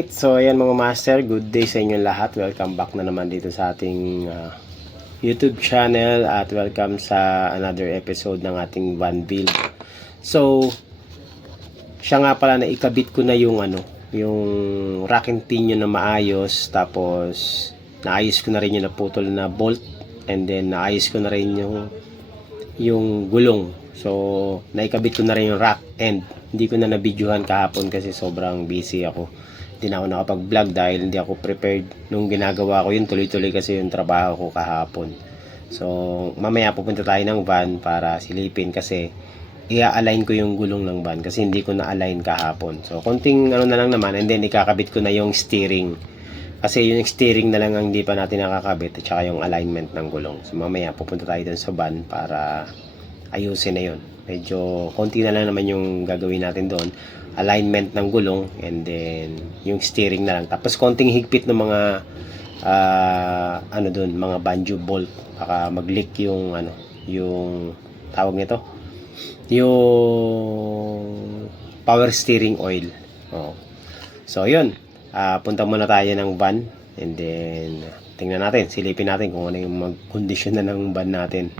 Alright, so ayan mga master, good day sa inyong lahat. Welcome back na naman dito sa ating YouTube channel at welcome sa another episode ng ating van build. So, siya nga pala na ikabit ko na yung yung rack and pinion na maayos, tapos naayos ko na rin yung naputol na bolt, and then naayos ko na rin yung gulong. So, naikabit ko na rin yung rack end. Hindi ko na nabidyohan kahapon kasi sobrang busy ako. Hindi na ako nakapag-vlog dahil hindi ako prepared nung ginagawa ko yun. Tuloy-tuloy kasi yung trabaho ko kahapon. So, mamaya pupunta tayo ng van para silipin kasi i-align ko yung gulong ng van kasi hindi ko na-align kahapon. So, konting na lang naman, and then ikakabit ko na yung steering. Kasi yung steering na lang ang hindi pa natin nakakabit at saka yung alignment ng gulong. So, mamaya pupunta tayo dun sa van para ayusin na yun. Medyo konti na lang naman yung gagawin natin doon. Alignment ng gulong and then yung steering na lang. Tapos konting higpit ng mga doon, mga banjo bolt. Baka mag-leak yung yung tawag nito. Yung power steering oil. Oh. So yun. Punta muna tayo ng van and then tingnan natin, silipin natin kung ano yung mag-condition na ng van natin.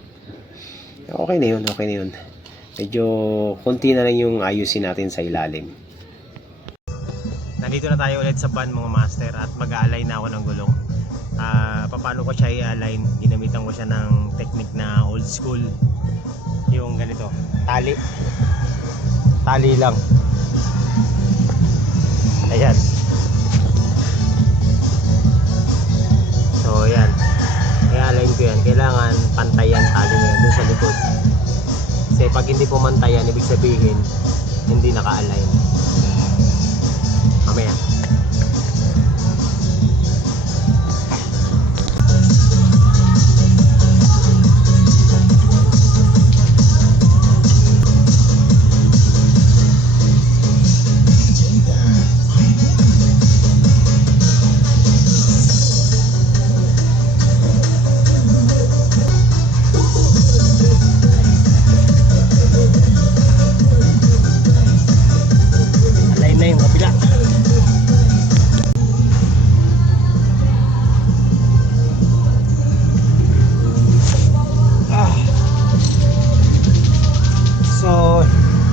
Okay na yun, okay na yun. Medyo konti na lang yung ayusin natin sa ilalim. Nandito na tayo ulit sa van mga master at mag-a-align na ako ng gulong. Paano ko siya i-align? Ginamitan ko siya ng technique na old school. Yung ganito, tali. Tali lang. Ayan. So ayan. I-align ko yan. Kailangan pantayan tali niya dun sa likod. Kasi pag hindi pumantayan, ibig sabihin hindi naka-align. Mamaya.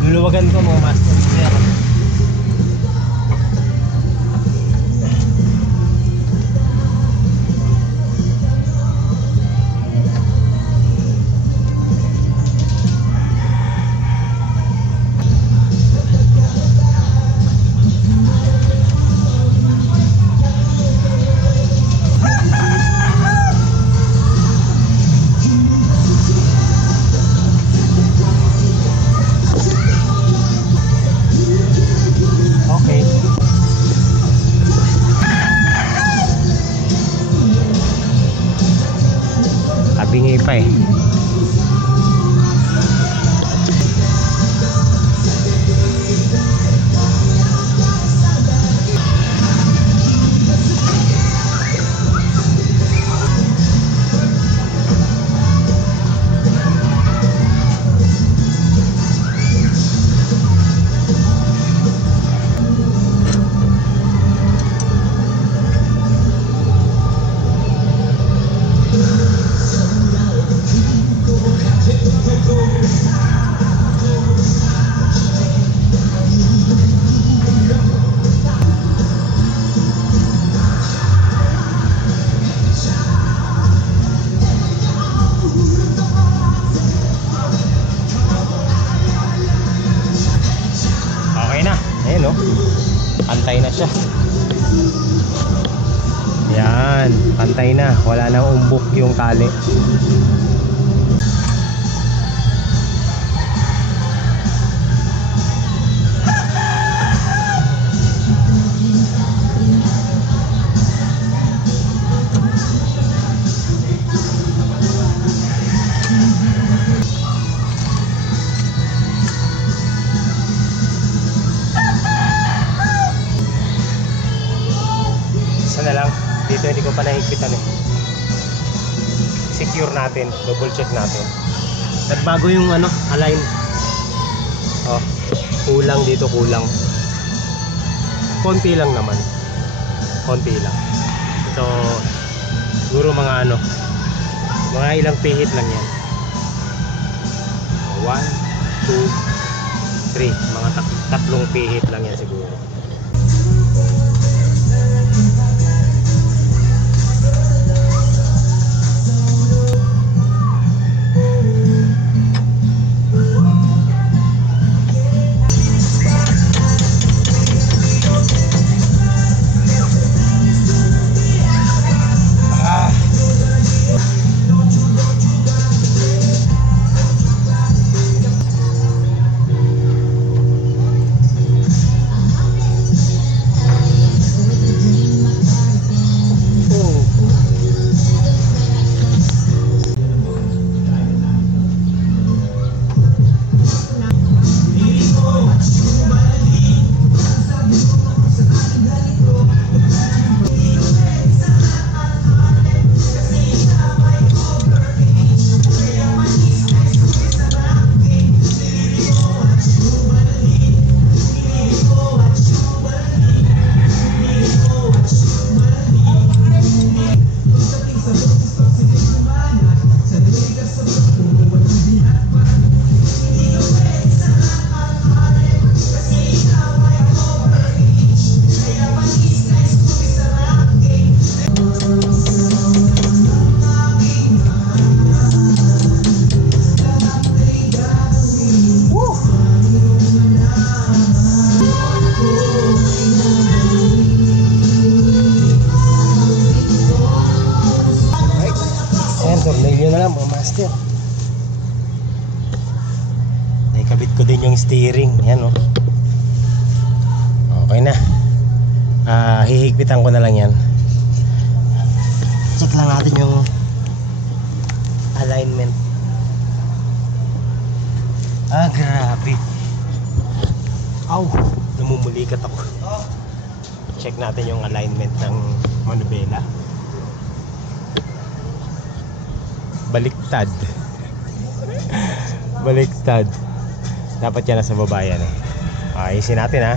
Luluwagan ko mga master. Bingi pa eh. Pantay na siya. Yan, pantay na. Wala nang umbok yung tali. Na lang dito, hindi ko pa nahigpitan eh. Secure natin, double check natin. At bago yung align. Kulang dito, kulang. Konti lang naman. konti lang. So siguro mga mga ilang pihit lang yan. 1, 2, 3, mga tatlong pihit lang yan siguro. Tornilyo na lang mga master. Naikabit ko din yung steering. Yan okay na. Hihigpitan ko na lang yan. Check lang natin yung alignment. Grabe. Aw, namumulikat ako. Check natin yung alignment ng manubela. Baliktad. Baliktad. Dapat yan nasa baba yan eh. Ayusin natin ha.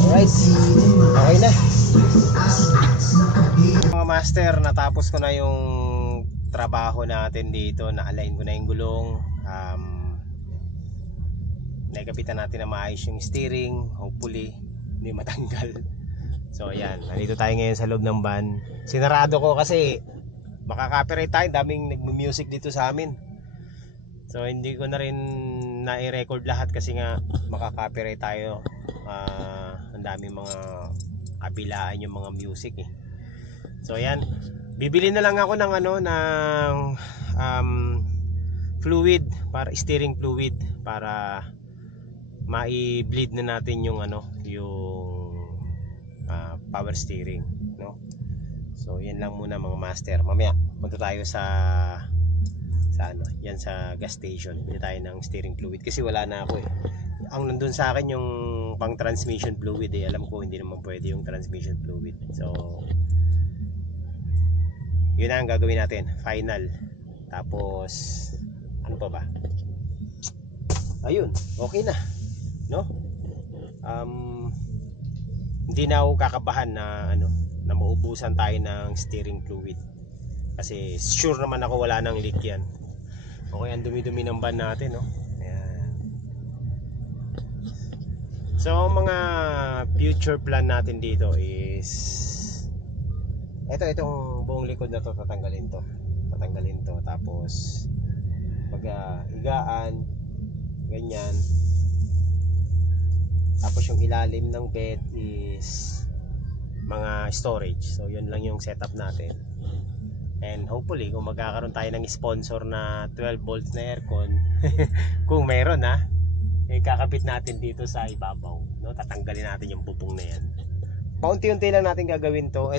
Alright, okay na mga master. Natapos ko na yung trabaho natin dito. Na-align ko na yung gulong. Nagapitan natin na maayos yung steering. Hopefully hindi matanggal. So ayan, nandito tayo ngayon sa loob ng van. Sinarado ko kasi baka copyright tayo. Daming nagmu-music dito sa amin. So hindi ko na rin na-record lahat kasi nga makaka-copyright tayo. Ang daming mga kabilaan yung mga music eh. So ayan, bibili na lang ako ng fluid, para steering fluid, para mai-bleed na natin yung yung power steering, no? So yan lang muna mga master. Mamaya punta tayo sa yan sa gas station. Bili tayo ng steering fluid kasi wala na ako eh. Ang nandun sa akin yung pang transmission fluid eh. Alam ko hindi naman pwede yung transmission fluid. So yun na ang gagawin natin, final. Tapos ano pa ba? Ayun, okay na, no? Hindi na ako kakabahan na na maubusan tayo ng steering fluid. Kasi sure naman ako wala nang leak yan. Okay, ang dumi-dumi ng van natin, no? Ayan. So, mga future plan natin dito is itong buong likod na to, tatanggalin to. Tapos higaan, ganyan. Tapos yung ilalim ng bed is mga storage. So, yun lang yung setup natin. And hopefully kung magkakaroon tayo ng sponsor na 12 volts na aircon kung meron kakabit natin dito sa ibabaw, no? Tatanggalin natin yung bubong na yan. Paunti-unti lang natin gagawin to.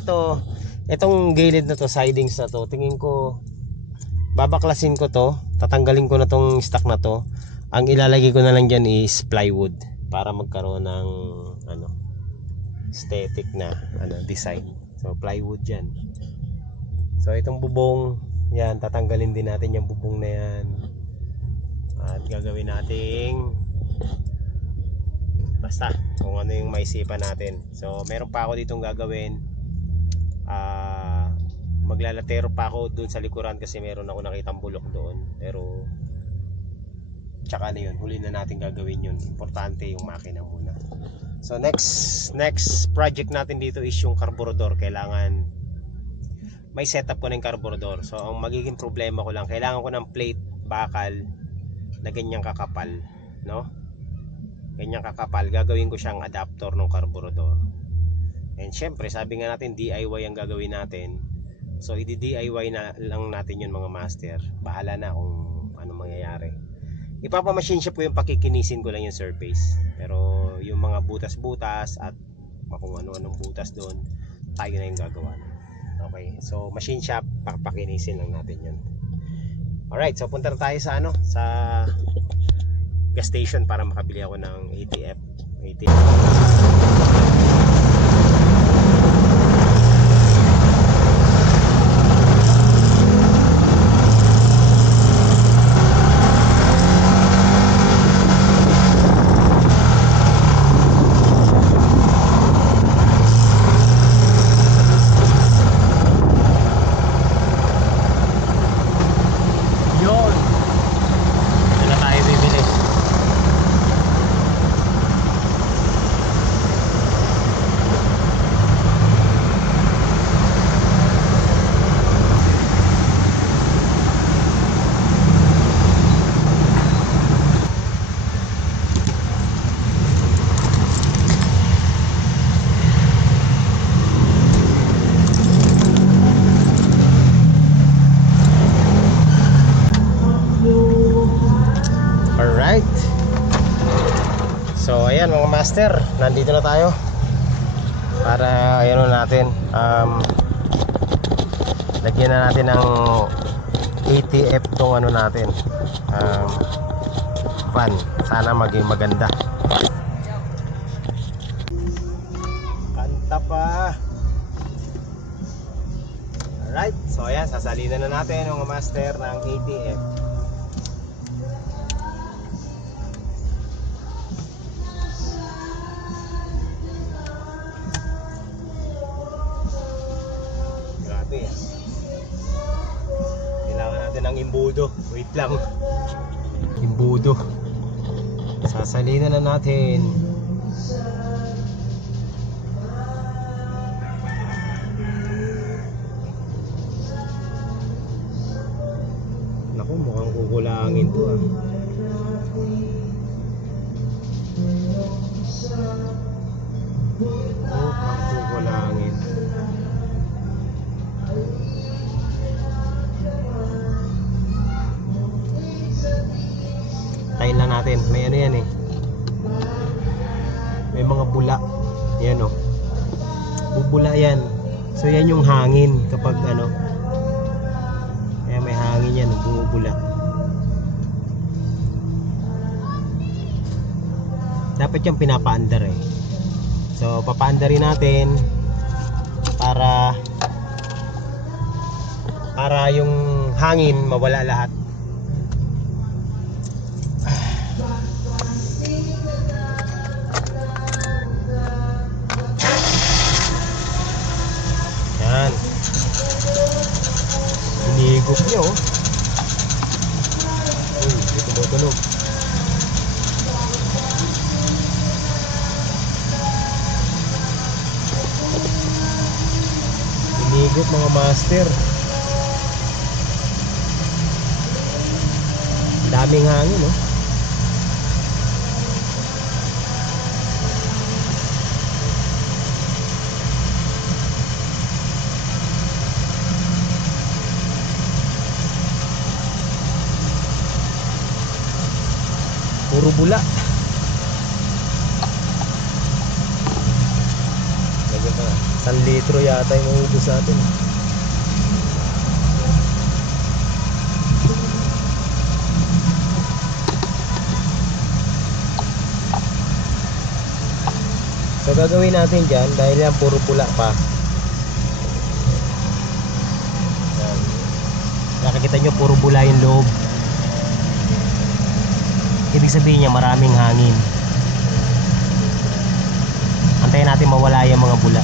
Itong gilid na to, sidings na to, tingin ko babaklasin ko to, tatanggalin ko na tong stock na to. Ang ilalagay ko na lang dyan is plywood para magkaroon ng aesthetic na design. So plywood dyan. So itong bubong, yan, tatanggalin din natin yung bubong na yan. At gagawin nating basta kung ano yung maisipan natin. So meron pa ako ditong gagawin. Maglalatero pa ako dun sa likuran kasi meron ako nakitang bulok doon. Pero tsaka yun, huli na natin gagawin yun. Importante yung makina muna. So next project natin dito is yung carburetor. Kailangan may setup ko ng carburetor. So ang magiging problema ko lang, kailangan ko ng plate bakal na ganyang kakapal, no? Ganyang kakapal. Gagawin ko siyang adapter ng carburetor. And syempre, sabi nga natin DIY ang gagawin natin. So i-DIY na lang natin yun mga master. Bahala na kung ano mangyayari. Ipapamachine shop ko yung pakikinisin ko lang yung surface. Pero yung mga butas-butas at kung ano-anong butas doon, tayo na yung gagawa. Okay, so machine shop, pakinisin lang natin yun. Alright, so punta na tayo sa sa gas station para makabili ako ng ATF. So ayan mga master, nandito na tayo para natin lagyan na natin ng ATF tong natin van. Sana maging maganda. Kanta pa. Alright, so ayan, sasalinan na natin mga master ng ATF. Kailangan natin ng imbudo. Wait lang. Imbudo. Sasalinan na natin. Naku, mukhang kukulangin to natin. May ano yan eh. May mga bula. Yan oh. Bubula yan. So yan yung hangin kapag ano. Kaya may hangin yan, bumubula. Dapat yung pinapaandar eh. So papaandarin natin para yung hangin mawala lahat. Yan. Hinigop nyo. Uy, dito mo tunog. Hinigop mga master. Daming hangin, no? Puro bula. Lagyan pa. 1 litro yata yung maubos natin. So gagawin natin dyan, dahil yan puro pula pa. Yan. Nakikita nyo puro bula yung loob. Ibig sabihin niya maraming hangin. Antayin natin mawala yung mga bula.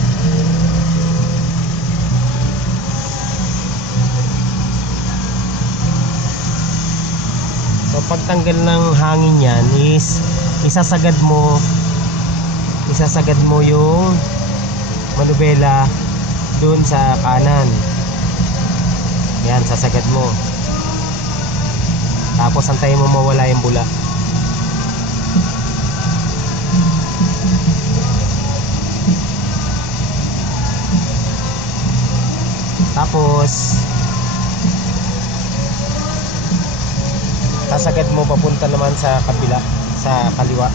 So pagtanggal ng hangin yan is isasagad mo yung manubela doon sa kanan. Yan, sasagad mo. Tapos antayin mo mawala yung bula. Tapos sasagad mo papunta naman sa kabila, sa kaliwa.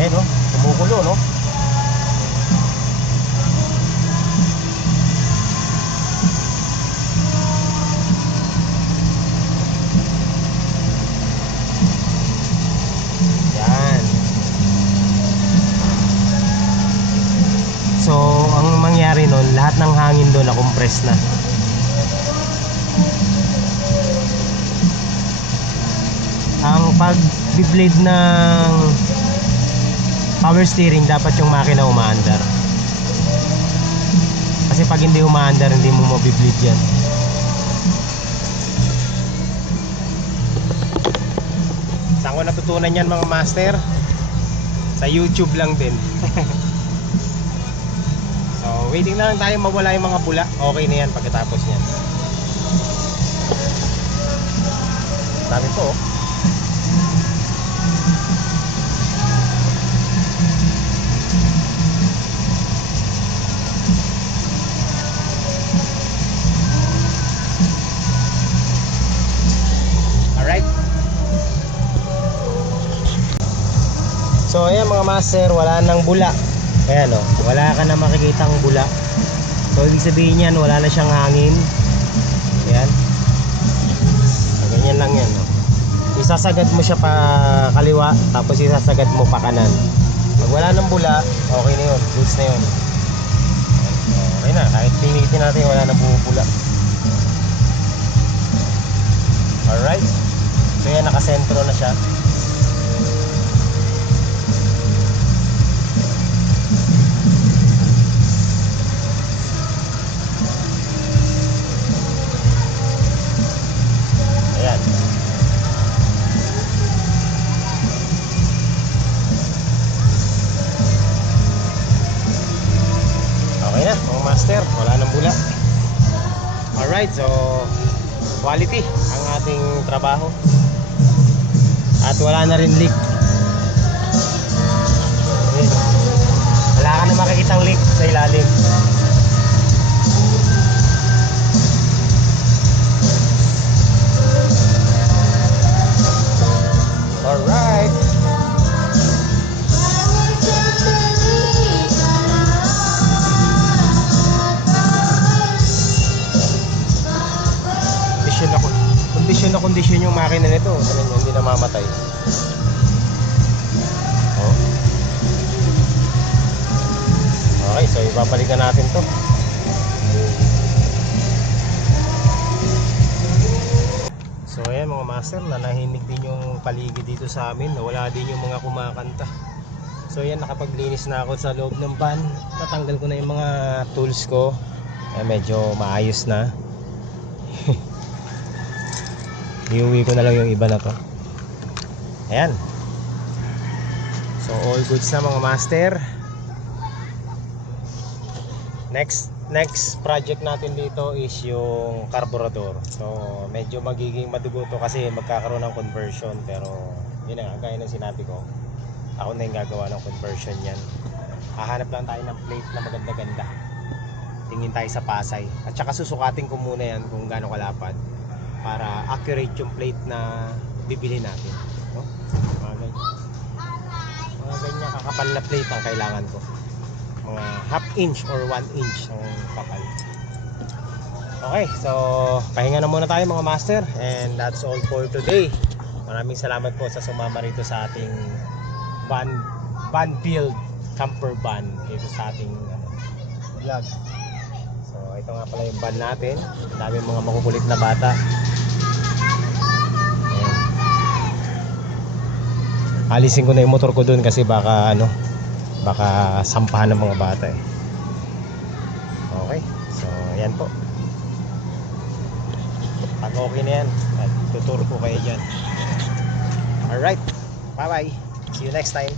Eh no, kumukulo no. Yan. So ang mangyari nun, lahat ng hangin doon na-compress na. Ang pag-blade ng power steering, dapat yung makina umaandar. Kasi pag hindi umaandar, hindi mo mabiblade yan. Saan ko natutunan yan mga master? Sa YouTube lang din. So waiting na lang tayo mawala yung mga bula. Okay na yan pagkatapos yan. Dami po oh. So ayan mga master, wala nang bula. Ayan o, wala ka na makikitang bula. So ibig sabihin yan, wala na siyang hangin. Ayan. So, ganyan lang yan o. Isasagad mo siya pa kaliwa, tapos isasagad mo pa kanan. Pag wala nang bula, okay na yun, goods na yun. Okay na, kahit pinitin natin wala nang bumubula. Alright. So yan, nakasentro na siya. Master, wala nang bula. Alright, so quality ang ating trabaho. At wala na rin leak. Wala ka na makikitang leak sa ilalim. makina nito. Tingnan nyo, hindi namamatay. Oh. Okay, so ibabalikan natin to. So ayan mga master, nanahimik din yung paligid dito sa amin. Wala din yung mga kumakanta. So ayan, nakapaglinis na ako sa loob ng van. Natanggal ko na yung mga tools ko. Medyo maayos na. Iuwi ko na lang yung iba na to. Ayan. So all goods na mga master. Next project natin dito is yung carburetor. So medyo magiging madugo to kasi magkakaroon ng conversion. Pero yun nga, gaya ng sinabi ko, ako na yung gagawa ng conversion yan. Hahanap lang tayo ng plate na maganda-ganda. Tingin tayo sa Pasay. At saka susukatin ko muna yan kung gaano kalapad para accurate yung plate na bibili natin, no? Mga ganyan kakapal na plate ang kailangan ko. Mga half inch or 1 inch ang kapal. Okay, so pahinga na muna tayo mga master, and that's all for today. Maraming salamat po sa sumama rito sa ating van build camper van dito sa ating vlog. So ito nga pala yung van natin. Ang daming mga makukulit na bata. Ayan. Alisin ko na yung motor ko dun kasi baka baka sampahan ng mga bata eh. Okay, so ayan po. Pag okay na yan, tuturo ko kayo dyan. Alright, bye bye, see you next time.